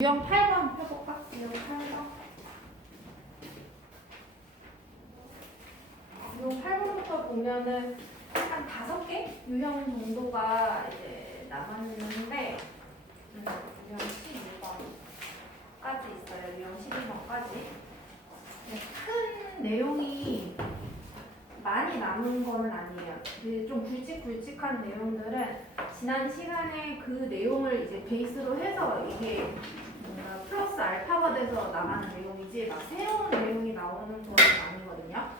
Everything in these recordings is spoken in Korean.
유형 8번 펴볼까? 유형 8번. 유형 8번부터 보면은 한 5개 유형 정도가 이제 남았는데 유형 12번까지 있어요. 유형 12번까지. 큰 내용이 많이 남은 거는 아니에요. 좀 굵직굵직한 내용들은 지난 시간에 그 내용을 이제 베이스로 해서 이게 뭔가 플러스 알파가 돼서 나가는 내용이지 막 새로운 내용이 나오는 건 아니거든요.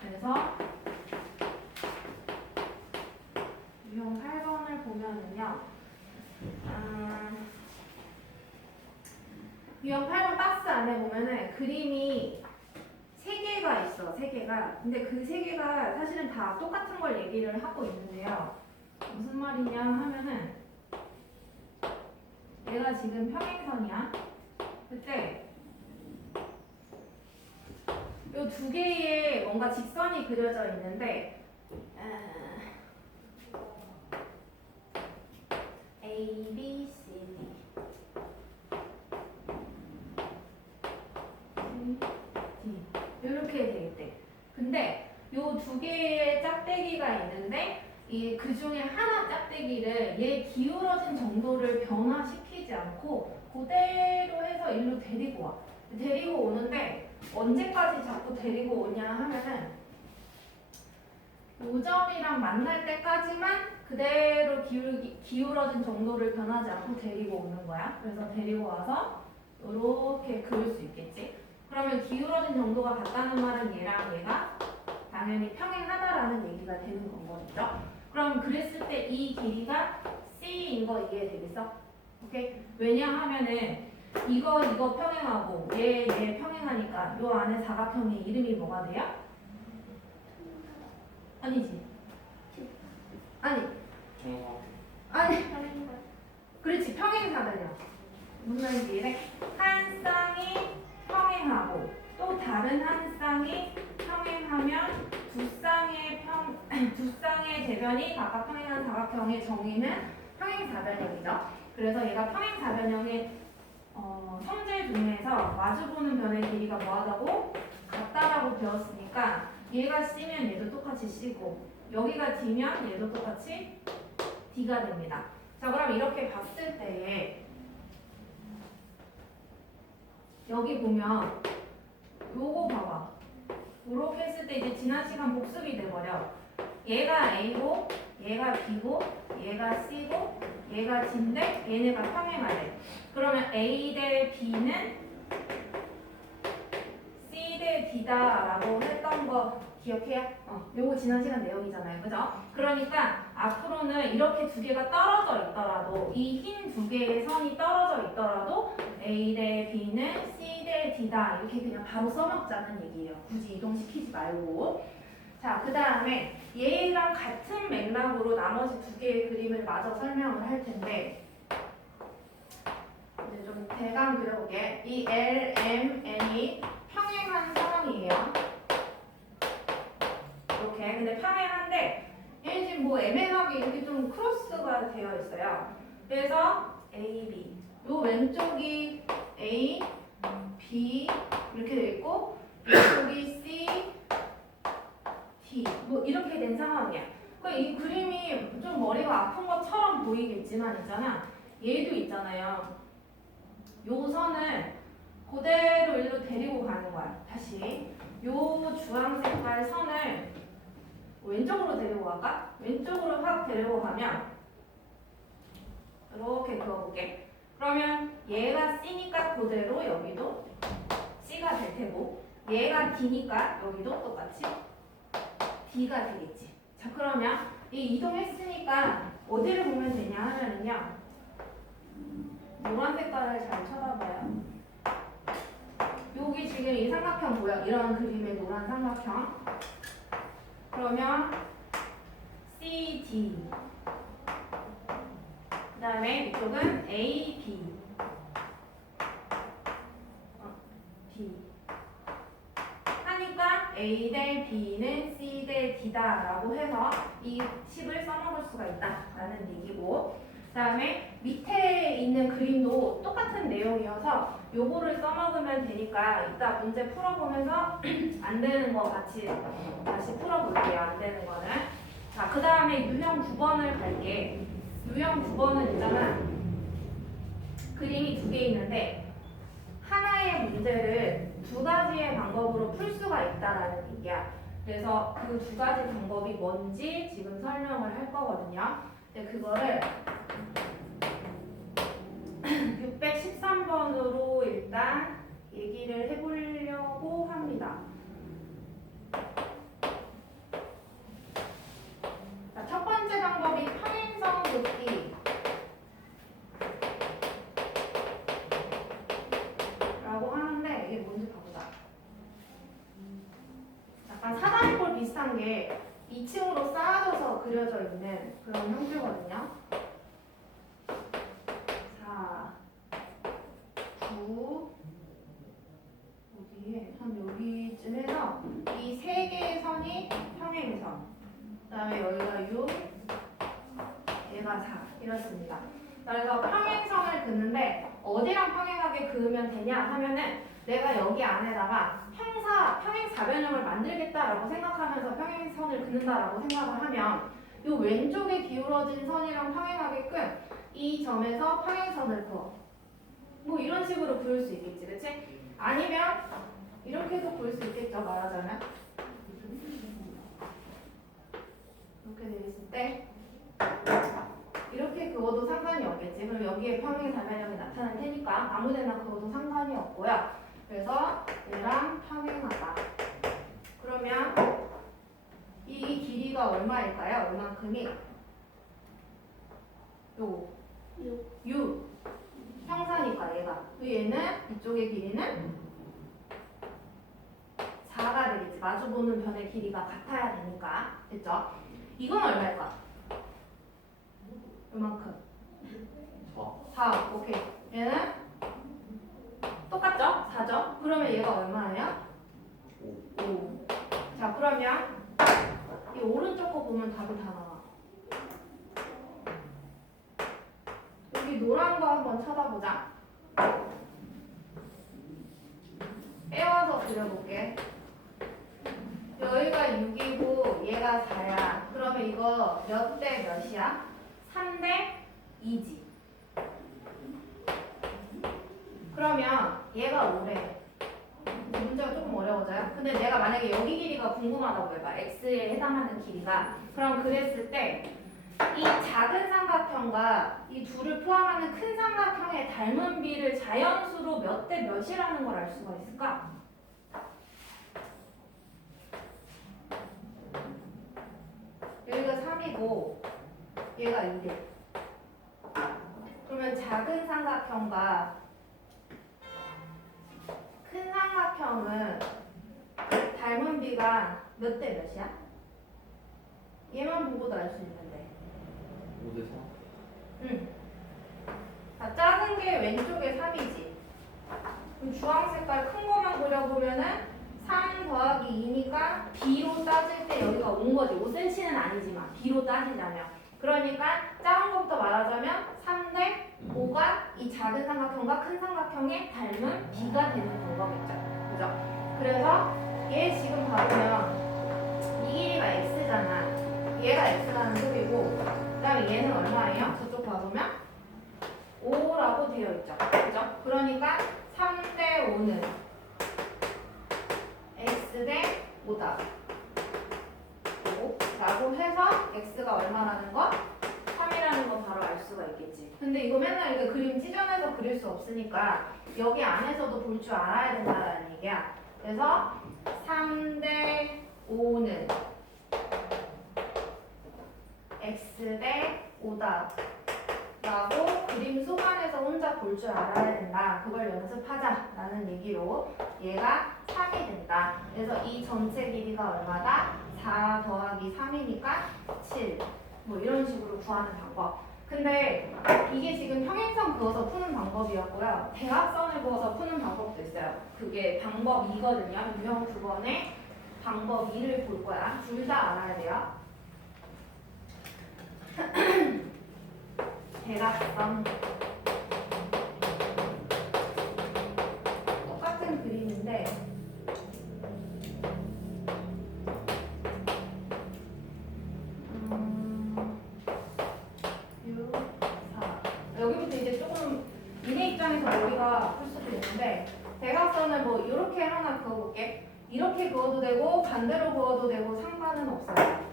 그래서 유형 8번을 보면은요. 유형 8번 박스 안에 보면은 그림이 3개가 있어, 3개가. 근데 그 3개가 사실은 다 똑같은 걸 얘기를 하고 있는데요. 무슨 말이냐 하면은 얘가 지금 평행선이야. 그때 이 2개의 뭔가 직선이 그려져 있는데 A, B, C, D 이렇게 돼 있대. 근데 이 2개의 짝대기가 있는데 그 중에 하나 짝대기를 얘 기울어진 정도를 변화시키지 않고 그대로 해서 일로 데리고 와. 데리고 오는데 언제까지 자꾸 데리고 오냐 하면은 요 점이랑 만날 때까지만 그대로 기울어진 정도를 변하지 않고 데리고 오는 거야. 그래서 데리고 와서 이렇게 그을 수 있겠지. 그러면 기울어진 정도가 같다는 말은 얘랑 얘가 당연히 평행하다라는 얘기가 되는 거거든요. 그럼 그랬을 때 이 길이가 C인 거 이해되겠어? 오케이? 왜냐하면은 이거 평행하고 얘 평행하니까 요 안에 사각형의 이름이 뭐가 돼요? 아니지. 아니. 그렇지. 평행사들이야. 무슨 말인지 이해해? 한 쌍이 평행하고 또 다른 한 쌍이 평행하면 두 쌍의 대변이 각각 평행한 사각형의 정의는 평행사변형이죠. 그래서 얘가 평행사변형의 성질 중에서 마주보는 변의 길이가 뭐하다고? 같다라고 배웠으니까 얘가 C면 얘도 똑같이 C고 여기가 D면 얘도 똑같이 D가 됩니다. 자, 그럼 이렇게 봤을 때에 여기 보면 요거 봐봐. 이렇게 했을 때 이제 지난 시간 복습이 돼버려. 얘가 A고 얘가 B고 얘가 C고 얘가 D인데 얘네가 평행하래. 그러면 A 대 B는 C 대 D다라고 했던 거 기억해요? 요거 지난 시간 내용이잖아요. 그죠? 그러니까 앞으로는 이렇게 2개가 떨어져 있더라도 이 흰 2개의 선이 떨어져 있더라도 A 대 B는 C 대 D다 이렇게 그냥 바로 써먹자는 얘기예요. 굳이 이동시키지 말고. 자, 그 다음에 얘랑 같은 맥락으로 나머지 2개의 그림을 마저 설명을 할 텐데 이제 좀 대강 그려볼게. 이 L, M, N이 평행한 상황이에요. 이렇게. 근데 평행한데 얘 지금 뭐 애매하게 이렇게 좀 크로스가 되어 있어요. 그래서 A, B. 요 왼쪽이 A, B 이렇게 돼 있고 이쪽이 C, D 뭐 이렇게 된 상황이야. 그러니까 이 그림이 좀 머리가 아픈 것처럼 보이겠지만 있잖아. 얘도 있잖아요. 요 선을 그대로 일로 데리고 가는 거야. 다시 요 주황 색깔 선을 왼쪽으로 데리고 갈까? 왼쪽으로 확 데리고 가면 이렇게 그어볼게. 그러면 얘가 C니까 그대로 여기도 C가 될 테고 얘가 D니까 여기도 똑같이 D가 되겠지. 자, 그러면 이 이동했으니까 어디를 보면 되냐 하면은요. 노란 색깔을 잘 쳐다봐요. 여기 지금 이 삼각형 보여? 이런 그림의 노란 삼각형. 그러면 CD 그 다음에 이쪽은 A, B B 하니까 A 대 B는 C 대 D다 라고 해서 이 식을 써먹을 수가 있다 라는 얘기고 그 다음에 밑에 있는 그림도 똑같이 똑같은 내용이어서 요거를 써먹으면 되니까 이따 문제 풀어보면서 안 되는 거 같이 다시 풀어볼게요. 안 되는 거는. 자, 그 다음에 유형 9번을 갈게. 유형 9번은 있잖아. 그림이 두 개 있는데 하나의 문제를 두 가지의 방법으로 풀 수가 있다라는 얘기야. 그래서 그 두 가지 방법이 뭔지 지금 설명을 할 거거든요. 근데 그거를 613번으로 일단 얘기를 해보려고 합니다. 자, 첫 번째 방법이 평행선 곱기 라고 하는데 이게 뭔지 봐보자. 약간 사다리꼴 비슷한 게 2층으로 쌓아져서 그려져 있는 그런 형태거든요. 4, 9 어디에? 한 여기쯤 해서 이 세 개의 선이 평행선. 그 다음에 여기가 6, 얘가 4 이렇습니다. 그래서 평행선을 긋는데 어디랑 평행하게 그으면 되냐 하면은 내가 여기 안에다가 평행사변형을 만들겠다라고 생각하면서 평행선을 긋는다라고 생각을 하면 이 왼쪽에 기울어진 선이랑 평행하게끔 이 점에서 평행선을 그어. 뭐 이런 식으로 그을 수 있겠지, 그치? 아니면 이렇게도 그을 수 있겠죠, 말하자면. 이렇게 돼 있을 때 이렇게 그어도 상관이 없겠지. 그럼 여기에 평행사변형이 나타날 테니까 아무데나 그어도 상관이 없고요. 그래서 얘랑 평행하다. 그러면 이 길이가 얼마일까요? 얼만큼이? 요거 6 평사니까 얘가. 얘는 이쪽의 길이는 4가 되겠지. 마주보는 변의 길이가 같아야 되니까. 됐죠? 이건 얼마일까? 요만큼 4. 오케이. 얘는 똑같죠? 4죠? 그러면 얘가 얼마예요? 5. 자, 그러면 이 오른쪽 거 보면 답이 다 나와. 여기 노란 거 한번 쳐다보자. 빼와서 그려볼게. 여기가 6이고 얘가 4야. 그러면 이거 몇 대 몇이야? 3대 2지. 그러면 얘가 5래. 문제가 조금 어려워져요. 근데 내가 만약에 여기 길이가 궁금하다고 해봐. x에 해당하는 길이가. 그럼 그랬을 때 이 작은 삼각형과 이 둘을 포함하는 큰 삼각형의 닮은 비를 자연수로 몇 대 몇이라는 걸 알 수가 있을까? 여기가 3이고 얘가 2래. 그러면 작은 삼각형과 큰 삼각형은 닮은 비가 몇 대 몇이야? 얘만 보고도 알 수 있는데. 5대 4. 응. 자, 작은 게 왼쪽에 3이지. 그럼 주황 색깔 큰 거만 그려보면은 3 더하기 2니까 B로 따질 때 여기가 온 거지. 5cm는 아니지만 B로 따지자면. 그러니까 작은 것부터 말하자면 3대 5가 이 작은 삼각형과 큰 삼각형의 닮은 B가 되는 거겠죠. 그죠? 그래서 얘 지금 봐보면 이 길이가 X잖아. 얘가 X라는 소리고 그 다음에 얘는 얼마예요? 저쪽 봐보면 5라고 되어 있죠. 그죠? 그러니까 3대 5는 X대 5다. 5라고 해서 X가 얼마라는 거? 3이라는 거 바로 알 수가 있겠지. 근데 이거 맨날 이렇게 그림 찢어내서 그릴 수 없으니까 여기 안에서도 볼 줄 알아야 된다는 얘기야. 그래서 3대 5는 X대 5다 라고 그림 속 안에서 혼자 볼 줄 알아야 된다. 그걸 연습하자 라는 얘기로 얘가 3이 된다. 그래서 이 전체 길이가 얼마다? 4 더하기 3이니까 7. 뭐 이런 식으로 구하는 방법. 근데 이게 지금 평행선 그어서 푸는 방법이었고요. 대각선을 그어서 푸는 방법도 있어요. 그게 방법 2거든요. 유형 9번에 방법 2를 볼 거야. 둘 다 알아야 돼요. 대각선 여기가 풀 수도 있는데 대각선을 뭐 이렇게 하나 그어볼게. 이렇게 그어도 되고 반대로 그어도 되고 상관은 없어요.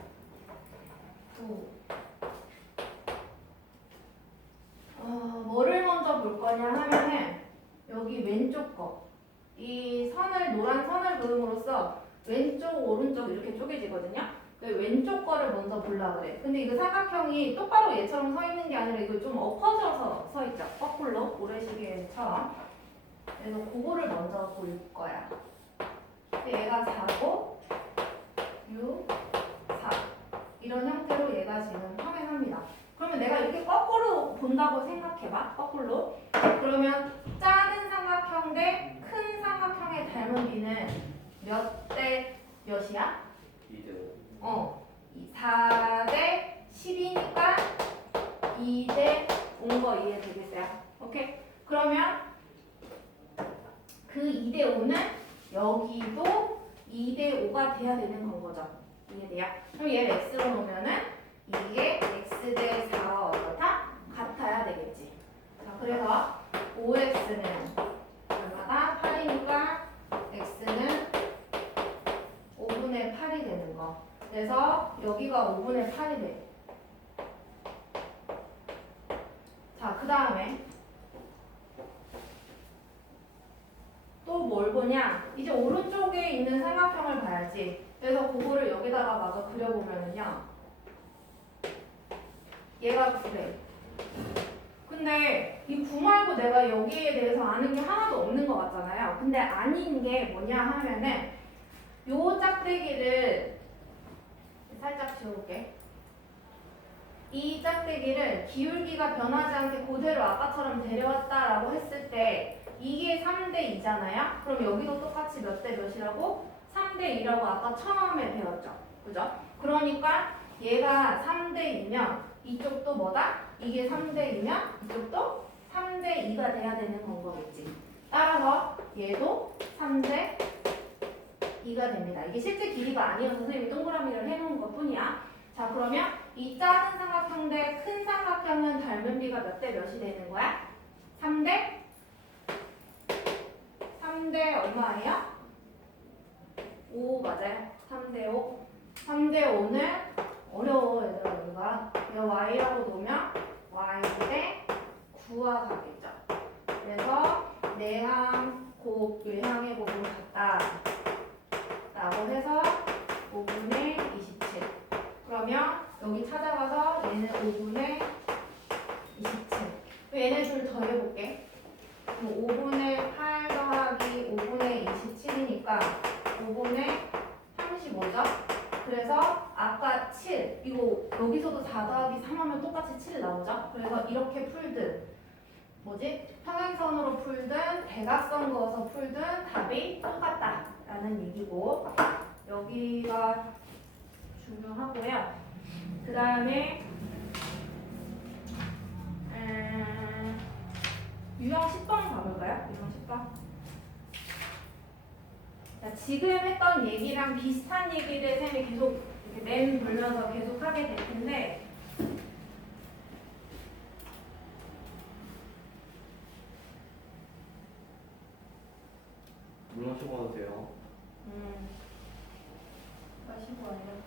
뭐를 먼저 볼 거냐 하면은 여기 왼쪽 거. 이 선을 노란 선을 그음으로써 왼쪽 오른쪽 이렇게 쪼개지거든요. 그 왼쪽 거를 먼저 보려고 그래. 근데 이거 삼각형이 똑바로 얘처럼 서 있는 게 아니라 이거 좀 엎어져서 서 있죠. 거꾸로 모래시계처럼. 그래서 그거를 먼저 볼 거야. 얘가 4고 6, 4 이런 형태로 얘가 지금 평행합니다. 그러면 내가 이렇게 거꾸로 본다고 생각해봐. 거꾸로. 그러면 작은 삼각형 대 큰 삼각형의 닮은 비는 몇 대 몇이야? 2대5. 4 대 10이니까 2 대 5인 거 이해되겠어요? 오케이? 그러면 그 2 대 5는 여기도 2 대 5가 돼야 되는 건 거죠. 이해돼요? 그럼 얘를 x로 놓으면은 이게 x 대 4와 어떻다? 같아야 되겠지. 자, 그래서 5x는 얼마다? 8이니까 x는 5분의 8이 되는 거. 그래서 여기가 5분의 8이 돼. 자, 그 다음에 또 뭘 보냐? 이제 오른쪽에 있는 삼각형을 봐야지. 그래서 그거를 여기다가 마저 그려보면은요. 얘가 9래. 근데 이 9 말고 내가 여기에 대해서 아는 게 하나도 없는 것 같잖아요. 근데 아닌 게 뭐냐 하면은 요 짝대기를 살짝 지워볼게. 이 짝대기를 기울기가 변하지 않게 그대로 아까처럼 데려왔다라고 했을 때 이게 3대 2잖아요? 그럼 여기도 똑같이 몇 대 몇이라고? 3대 2라고 아까 처음에 배웠죠. 그죠? 그러니까 얘가 3대 2면 이쪽도 뭐다? 이게 3대 2면 이쪽도 3대 2가 돼야 되는 건 거겠지. 따라서 얘도 3대 2가 됩니다. 이게 실제 길이가 아니어서 선생님이 동그라미를 해놓은 것 뿐이야. 자, 그러면 이 작은 삼각형 대 큰 삼각형은 닮은 비가 몇 대 몇이 되는 거야? 3대 얼마예요? 5 맞아요. 3대 5. 3대 5는 어려워 얘들아 여기가. 이거 y라고 놓으면 y 대 9와 같겠죠. 그래서 내항 곱 외항의 곱은 같다 라고 해서 5분의 27. 그러면 여기 찾아가서 얘는 5분의 27. 얘네 둘 더해볼게. 그럼 5분의 8 더하기 5분의 27이니까 5분의 35죠? 그래서 아까 7, 이거 여기서도 4 더하기 3 하면 똑같이 7 나오죠? 그래서 이렇게 풀든 평행선으로 풀든 대각선 그어서 풀든 답이 똑같다라는 얘기고 여기가 중요하고요. 그 다음에 유형 10번 가볼까요? 유형 10번. 자, 지금 했던 얘기랑 비슷한 얘기를 쌤이 계속 이렇게 램 돌면서 계속 하게 될 텐데 물 마시고 와도 돼요. 마시고 와요.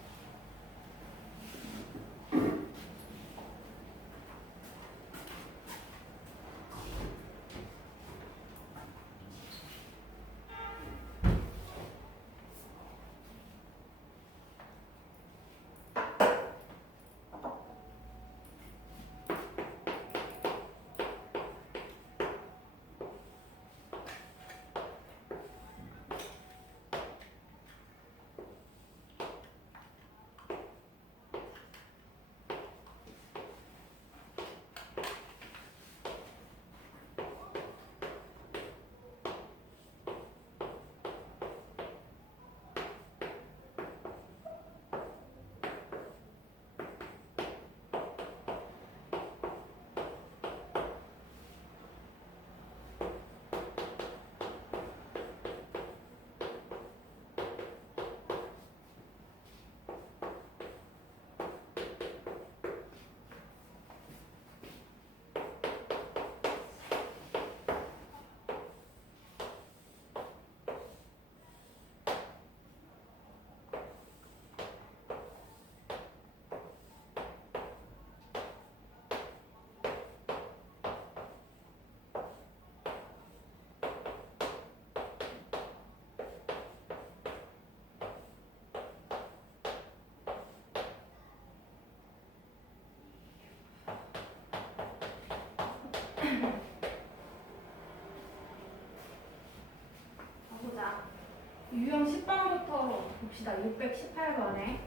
유형 10번부터 봅시다. 618번에.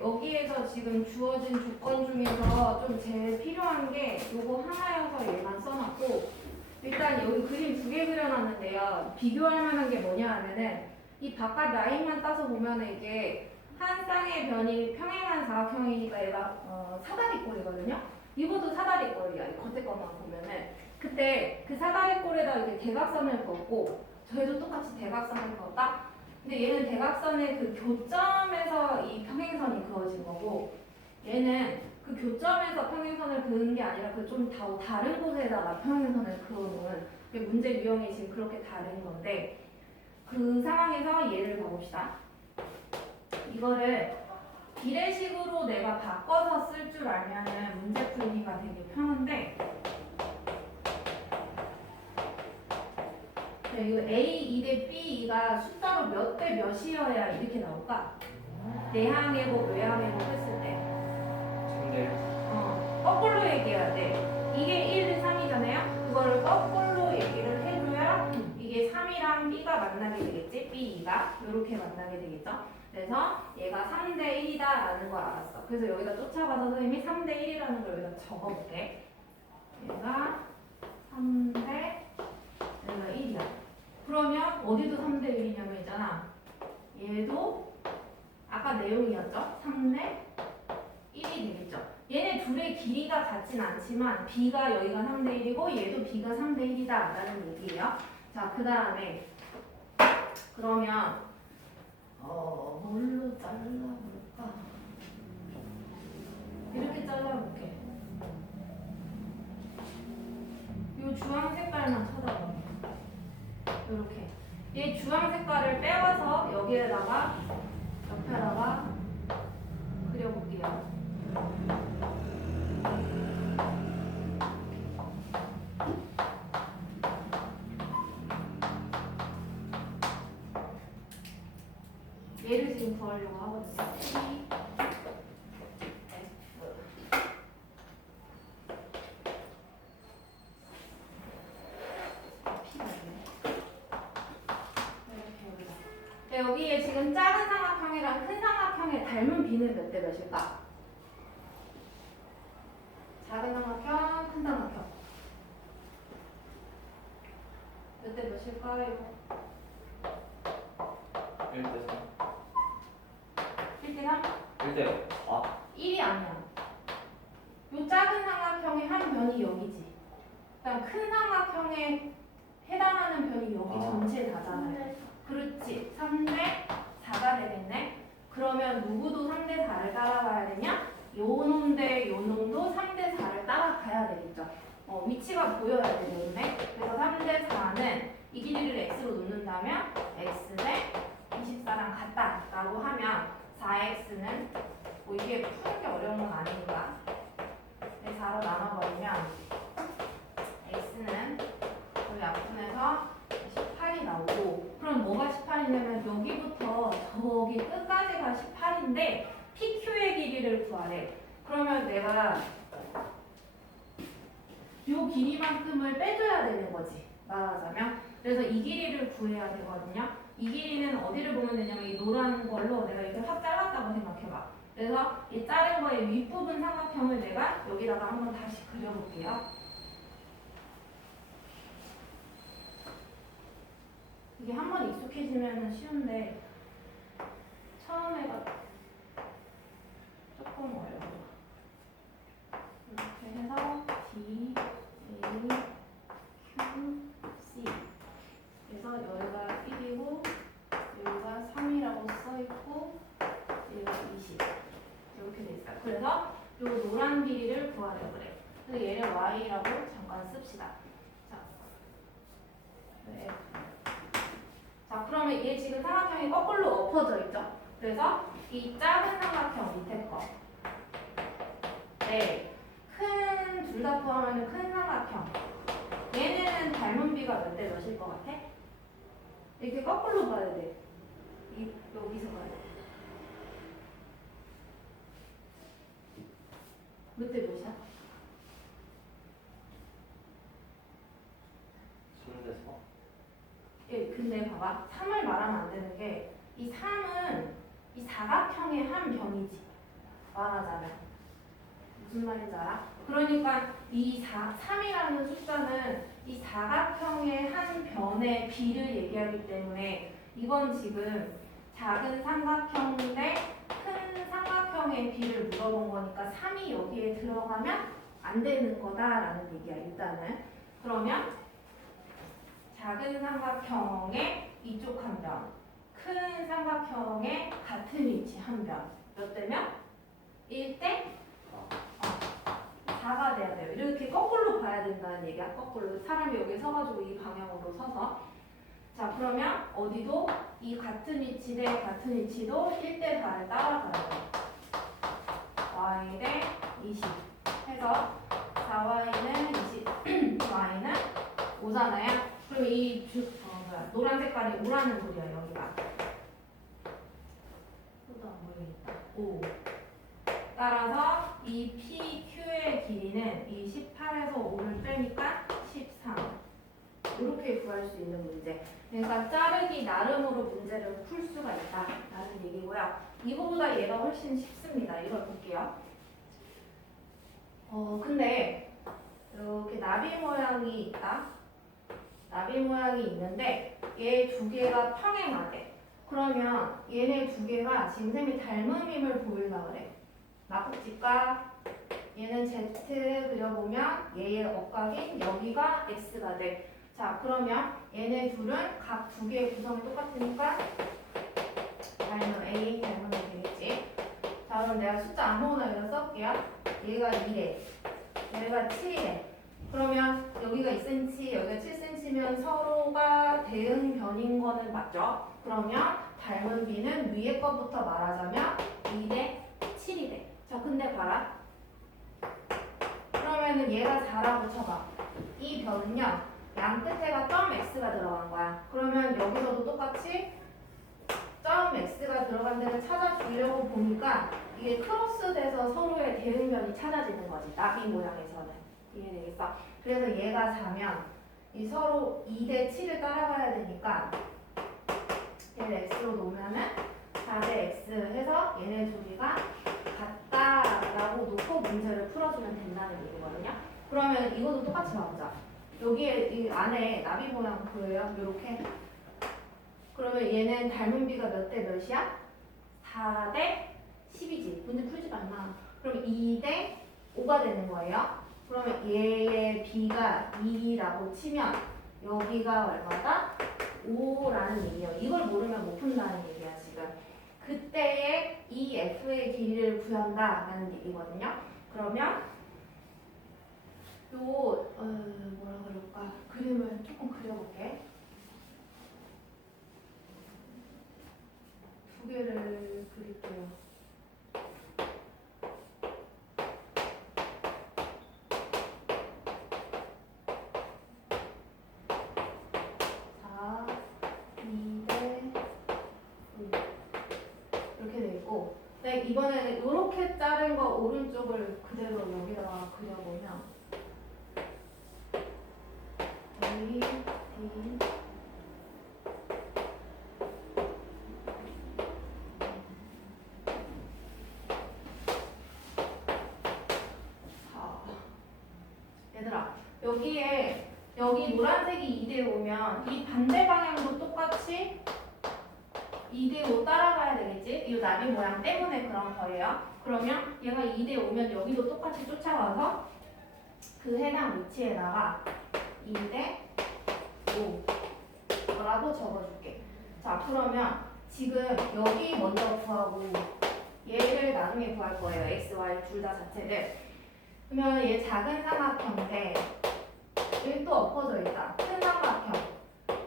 여기에서 지금 주어진 조건 중에서 좀 제일 필요한 게 요거 하나여서 얘만 써놨고, 일단 여기 그림 두 개 그려놨는데요. 비교할 만한 게 뭐냐 하면은 이 바깥 라인만 따서 보면은 이게 한 쌍의 변이 평행한 사각형이니까 얘가 사다리꼴이거든요. 이것도 사다리꼴이야. 이 겉에 것만 보면은. 그때 그 사다리꼴에다 이렇게 대각선을 그었고, 저희도 똑같이 대각선을 그었다. 근데 얘는 대각선의 그 교점에서 이 평행선이 그어진 거고, 얘는 그 교점에서 평행선을 그은 게 아니라 그 좀 다른 곳에다가 평행선을 그어놓은 그 문제 유형이 지금 그렇게 다른 건데, 그 상황에서 얘를 봐봅시다. 이거를 비례식으로 내가 바꿔서 쓸 줄 알면은 문제 풀기가 되게 편한데, 네, 이거 A 2대 B 2가 숫자로 몇 대 몇이어야 이렇게 나올까? 내항해고 외항해고 했을 때 거꾸로 얘기해야 돼. 이게 1, 3이잖아요. 그거를 거꾸로 얘기를 해줘야 이게 3이랑 B가 만나게 되겠지. B 2가 이렇게 만나게 되겠죠. 그래서 얘가 3대 1이다 라는 걸 알았어. 그래서 여기다 쫓아가서 선생님이 3대 1이라는 걸 여기다 적어볼게. 얘가 3대 얘가 1이야. 그러면 어디도 3대 1이냐면 있잖아. 얘도 아까 내용이었죠? 3대 1이 되겠죠. 얘네 둘의 길이가 같진 않지만 B가 여기가 3대 1이고 얘도 B가 3대 1이다 라는 얘기예요. 자, 그 다음에 그러면 뭘로 잘라볼까? 이렇게 잘라볼게. 이 주황 색깔만 찾아봐. 이렇게. 얘 주황 색깔을 빼와서 여기에다가 옆에다가 그려볼게요. 얘를 지금 구하려고 하거든요. T, F. P가 있네. 이렇게 여기다. 네, 여기에 지금 작은 삼각형이랑 큰 삼각형의 닮은 비는 몇 대 몇일까? 작은 삼각형, 큰 삼각형. 몇 대 몇일까? 이거 1대 3. 1대 3? 1대 4. 1이 아니야. 요 작은 삼각형의 한 변이 여기지. 그다음 큰 삼각형에 해당하는 변이 여기 전체 다잖아요. 그렇지. 3대 4가 되겠네. 그러면 누구도 3대 4를 따라가야 되냐? 요 놈대 요 놈도 3대 4를 따라가야 되겠죠. 위치가 보여야 되겠네. 그래서 3대 4는 이 길이를 x로 놓는다면 x 대 24랑 같다라고 하면 4x는 뭐 이게 푸는 게 어려운 건 아니니까 4로 나눠버리면 x는 여기 앞분에서 18이 나오고, 그럼 뭐가 18이냐면 여기부터 저기 끝까지가 18인데 PQ의 길이를 구하래. 그러면 내가 요 길이만큼을 빼줘야 되는 거지, 말하자면. 그래서 이 길이를 구해야 되거든요. 이 길이는 어디를 보면 되냐면 이 노란 걸로 내가 이렇게 확 잘랐다고 생각해봐. 그래서 이 자른 거의 윗부분 삼각형을 내가 여기다가 한번 다시 그려볼게요. 이게 한번 익숙해지면 쉬운데 처음에가 조금 어려워. 이렇게 해서 D, A, Q, C. 그래서 여기가 1이고 여기가 3이라고 써있고 여기가 20. 이렇게 돼 있어요. 그래서 이 노란 길이를 구하려고 그래. 그래서 얘를 Y라고 잠깐 씁시다. 자, 네. 자, 그러면 얘 지금 삼각형이 거꾸로 엎어져 있죠? 그래서 이 작은 삼각형 밑에 거. 네. 큰, 둘 다 포함하는 큰 삼각형. 얘네는 닮은 비가 몇 대 몇일 것 같아? 이렇게 거꾸로 봐야 돼. 여기서 봐야 돼. 몇 대 몇이야? 3대 4. 예, 근데 근데 봐봐. 3을 말하면 안 되는 게 이 3은 이 사각형의 한 변이지. 말하자면. 무슨 말인지 알아? 그러니까 이 3이라는 숫자는 이 사각형의 한 변의 비를 얘기하기 때문에 이건 지금 작은 삼각형 대 큰 삼각형의 비를 물어본 거니까 3이 여기에 들어가면 안 되는 거다라는 얘기야 일단은. 그러면 작은 삼각형의 이쪽 한 변, 큰 삼각형의 같은 위치 한 변. 몇 대면? 1대 4가 돼야 돼요. 이렇게 거꾸로 봐야 된다는 얘기야. 거꾸로. 사람이 여기 서가지고 이 방향으로 서서. 자, 그러면 어디도 이 같은 위치 대 같은 위치도 1대 4를 따라가야 돼. y 대 20 해서 4y는 20, y는 5잖아요. 그럼 이 노란 색깔이 5라는 소리야, 여기가. 또도 안 보이겠다. 5. 따라서 이 PQ의 길이는 이 18에서 5를 빼니까 13. 이렇게 구할 수 있는 문제. 그러니까 자르기 나름으로 문제를 풀 수가 있다라는 얘기고요. 이거보다 얘가 훨씬 쉽습니다. 이걸 볼게요. 근데 이렇게 나비 모양이 있다. 나비 모양이 있는데 얘 두 개가 평행하대. 그러면 얘네 두 개가 지금 쌤이 닮음임을 보이려고 그래. 막국지가 얘는 Z 그려보면 얘의 억각인 여기가 X가 돼. 자, 그러면 얘네 둘은 각 두 개의 구성이 똑같으니까 닮음 A 닮음이 되겠지. 자, 그럼 내가 숫자 아무거나 여기다 써볼게요. 얘가 2래, 얘가 7이래. 그러면 여기가 2cm, 여기가 7cm면 서로가 대응변인 거는 맞죠? 그러면 닮은 B는 위에 거부터 말하자면 2대 7이 돼. 자, 근데 봐라. 그러면은 얘가 4라고 쳐봐. 이 변은요, 양 끝에가 점 x가 들어간 거야. 그러면 여기서도 똑같이 점 x가 들어간 데를 찾아주려고 보니까 이게 크로스돼서 서로의 대응변이 찾아지는 거지. 나비 모양에서는. 이해되겠어? 그래서 얘가 4면 이 서로 2대 7을 따라가야 되니까 얘를 x로 놓으면은 4대 x 해서 얘네 둘이가 같다라고 놓고 문제를 풀어주면 된다는 얘기거든요. 그러면 이것도 똑같이 봐보자. 여기에 이 안에 나비 모양 보여요? 요렇게. 그러면 얘는 닮은 비가 몇 대 몇이야? 4대 10이지. 문제 풀지도 않나. 그럼 2대 5가 되는 거예요. 그러면 얘의 비가 2라고 치면 여기가 얼마다? 5라는 얘기예요. 이걸 모르면 못 푼다는 얘기야 지금. 그때의 이 f의 길이를 구한다라는 얘기거든요. 그러면 요 뭐라 그럴까? 그림을 조금 그려볼게. 두 개를 그릴게요. 자, 2대 5 이렇게 돼 있고, 네, 이번에는 이렇게 자른 거 오른쪽을 그대로 여기다가 그려보면 A, B, 얘들아, 여기 노란색이 2대 5면 이 반대 방향도 똑같이 2대 5 따라가야 되겠지? 이 나비 모양 때문에 그런 거예요. 그러면 얘가 2대 5면 여기도 똑같이 쫓아가서 그 해당 위치에다가 2대 5라고 적어줄게. 자, 그러면 지금 여기 먼저 구하고 얘를 나중에 구할 거예요. x, y 둘 다 자체를. 그러면 얘 작은 삼각형인데 여기 또 엎어져 있다. 큰 삼각형.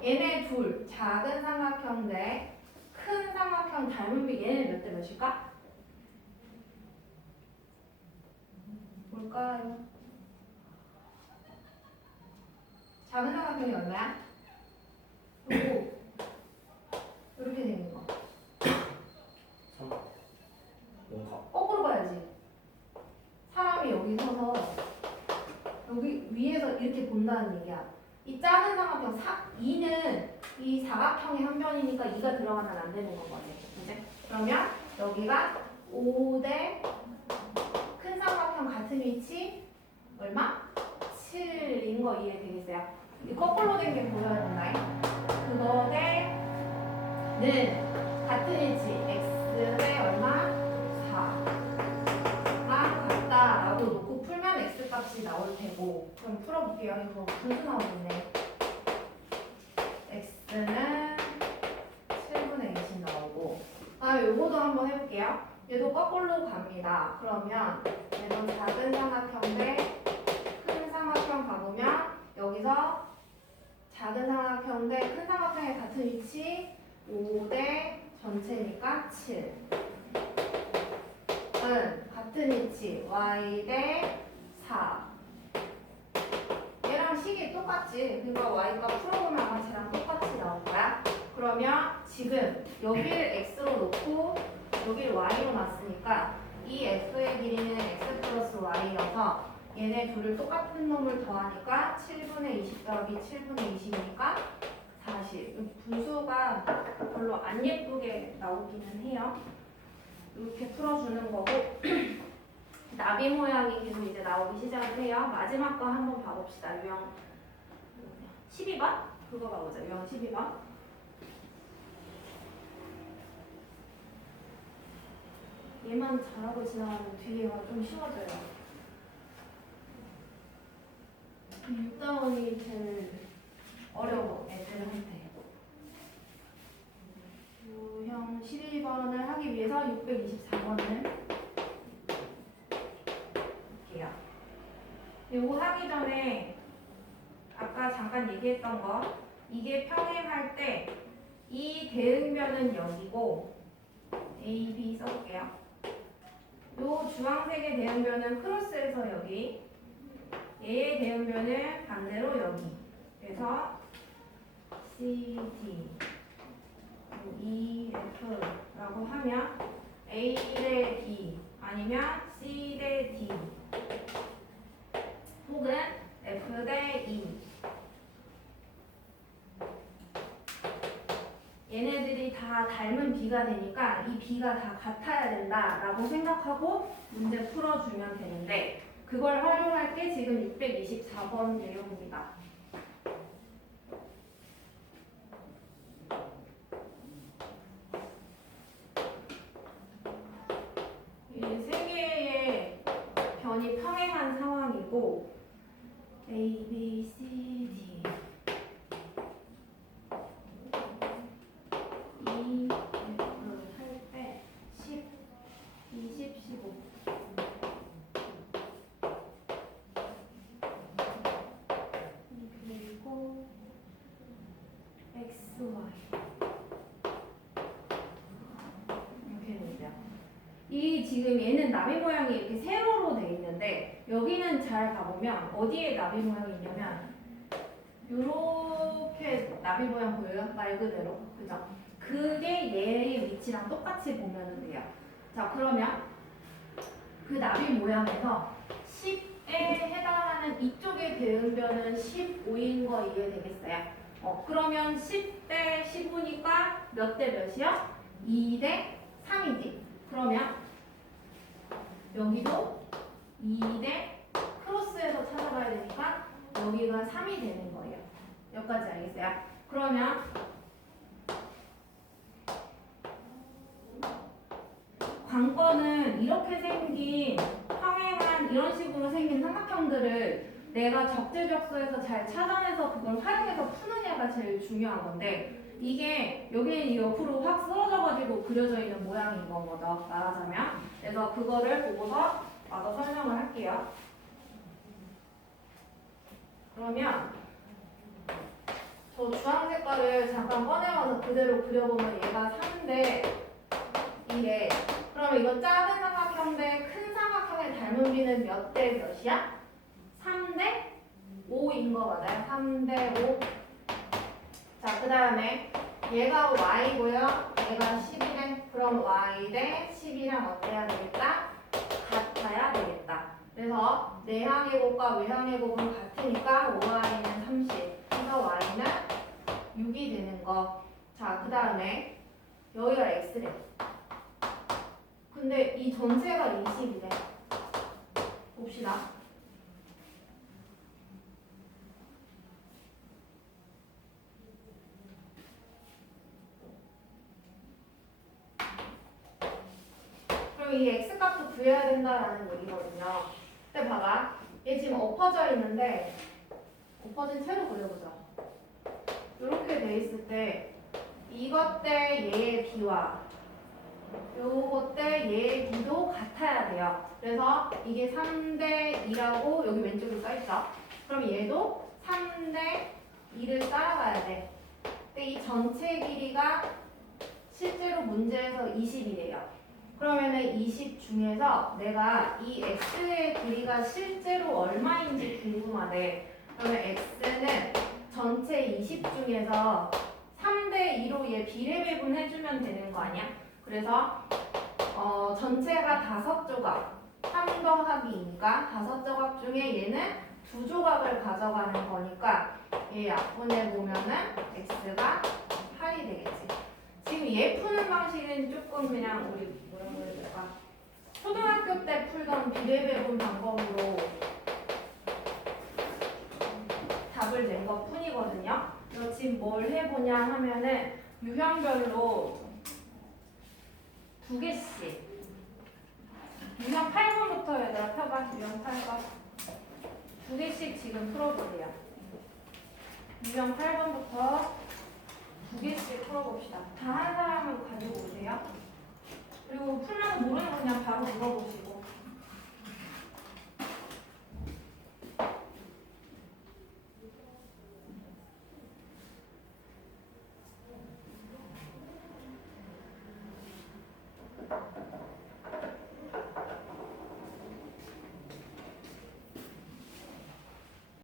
얘네 둘 작은 삼각형 대 큰 삼각형 닮은 비 얘네 몇 대 몇일까? 뭘까요? 작은 삼각형이 얼마야? 5. 이렇게 되는 거. 3. 뭔가. 거꾸로 봐야지. 사람이 여기 서서 여기 위에서 이렇게 본다는 얘기야. 이 작은 삼각형 2는 이 사각형의 한 변이니까 2가 들어가면 안 되는 거거든. 이제 그러면 여기가 5대 큰 삼각형 같은 위치 얼마? 7인 거 이해되겠어요? 이 거꾸로 된 게 보여야 된다. 그거 대는 같은 위치 x 대 얼마? 4가 같다라고 놓고 풀면 x 값이 나올 테고 그럼 풀어볼게요. 이거 분수 나오겠네. x는 7분의 20 나오고 요거도 한번 해볼게요. 얘도 거꾸로 갑니다. 그러면 얘는 작은 삼각형 대 큰 삼각형 가보면 여기서 작은 삼각형 대 큰 삼각형의 같은 위치 5대 전체니까 7 같은 위치 y 대 4 얘랑 식이 똑같지. 그러니까 y가 풀어보면 아마 쟤랑 똑같이 나올 거야. 그러면 지금 여기를 x로 놓고 여기를 y로 놨으니까 이 f의 길이는 x 플러스 y여서 얘네 둘을 똑같은 놈을 더하니까 7분의 20 더하기 7분의 20이니까 40. 분수가 별로 안 예쁘게 나오기는 해요. 이렇게 풀어주는 거고 나비 모양이 계속 이제 나오기 시작을 해요. 마지막 거 한번 봐봅시다. 유형 12번? 그거 봐보자. 유형 12번. 얘만 잘하고 지나가면 뒤에가 좀 쉬워져요. 6단원이 제일 어려워, 애들한테. 유형 12번을 하기 위해서 624번을 할게요. 요거 하기 전에 아까 잠깐 얘기했던 거 이게 평행할 때 이 대응변은 여기고 A, B 써볼게요. 요 주황색의 대응변은 크로스해서 여기 얘의 대응변은 반대로 여기 그래서 C, D E, F라고 하면 A 대 D 아니면 C 대 D 혹은 F 대 E 얘네들이 다 닮은 B가 되니까 이 B가 다 같아야 된다라고 생각하고 문제 풀어주면 되는데 그걸 활용할 게 지금 624번 내용입니다. 이 세 개의 변이 평행한 상황이고 A, B, C, D E, F를 할 때 10, 20, 15 그리고 X, Y 이렇게 되죠. 이 지금 얘는 나비 모양이 이렇게 세로로 돼 있는데 여기는 잘 봐보면 어디에 나비 모양이 있냐면 요렇게 나비 모양 보여요? 말 그대로 그죠? 그게 얘의 위치랑 똑같이 보면 돼요. 자 그러면 그 나비 모양에서 10에 해당하는 이쪽의 대응변은 15인 거 이해되겠어요? 그러면 10대 15니까 몇 대 몇이요? 2대 3이지. 그러면 여기도 2대 크로스해서 찾아가야 되니까 여기가 3이 되는 거예요. 여기까지 알겠어요? 그러면 관건은 이렇게 생긴 평행한 이런 식으로 생긴 삼각형들을 내가 적재적소에서 잘 찾아내서 그걸 활용해서 푸느냐가 제일 중요한 건데 이게 여기는 옆으로 확 쓰러져가지고 그려져 있는 모양인 거거든 말하자면. 그래서 그거를 보고서 마저 설명을 할게요. 그러면 저 주황 색깔을 잠깐 꺼내와서 그대로 그려보면 얘가 3대 이게 그럼 이거 작은 삼각형 대 큰 삼각형의 닮은 비는 몇 대 몇이야? 3대 5인 거 맞아요? 3대 5. 자, 그 다음에 얘가 y고요. 얘가 10이래. 그럼 y 대 10이랑 어때야 되겠다? 같아야 되겠다. 그래서 내항의 곱과 외항의 곱은 같으니까 5y는 30. 그래서 y는 6이 되는 거. 자, 그 다음에 여기가 x래. 근데 이 전체가 20이래. 봅시다. 그럼 이 x값도 구해야 된다라는 얘기거든요. 근데 봐봐. 얘 지금 엎어져 있는데 엎어진 채로 그려보자. 이렇게 돼 있을 때 이것 대 얘의 b와 요것 대 얘의 b도 같아야 돼요. 그래서 이게 3대 2라고 여기 왼쪽에 써있죠. 그럼 얘도 3대 2를 따라가야 돼. 근데 이 전체 길이가 실제로 문제에서 20이래요. 그러면은 20 중에서 내가 이 x의 길이가 실제로 얼마인지 궁금하대. 그러면 x는 전체 20 중에서 3대 2로 얘 비례배분 해주면 되는 거 아니야? 그래서 전체가 5조각, 3 더하기 2가 5조각 중에 얘는 2조각을 가져가는 거니까 얘 약분해 보면은 x가 8이 되겠지. 지금 얘 푸는 방식은 조금 그냥 우리 뭐라고 해야 될까? 초등학교 때 풀던 비례배분 방법으로 답을 낸 것 뿐이거든요. 그래서 지금 뭘 해보냐 하면은 유형별로 2개씩 유형 8번부터 얘들아 펴봐. 유형 8번 2개씩 지금 풀어보세요. 유형 8번부터 2개씩 풀어봅시다. 다 한 사람은 가지고 오세요. 그리고 풀려고 모르는 거 그냥 바로 물어보시고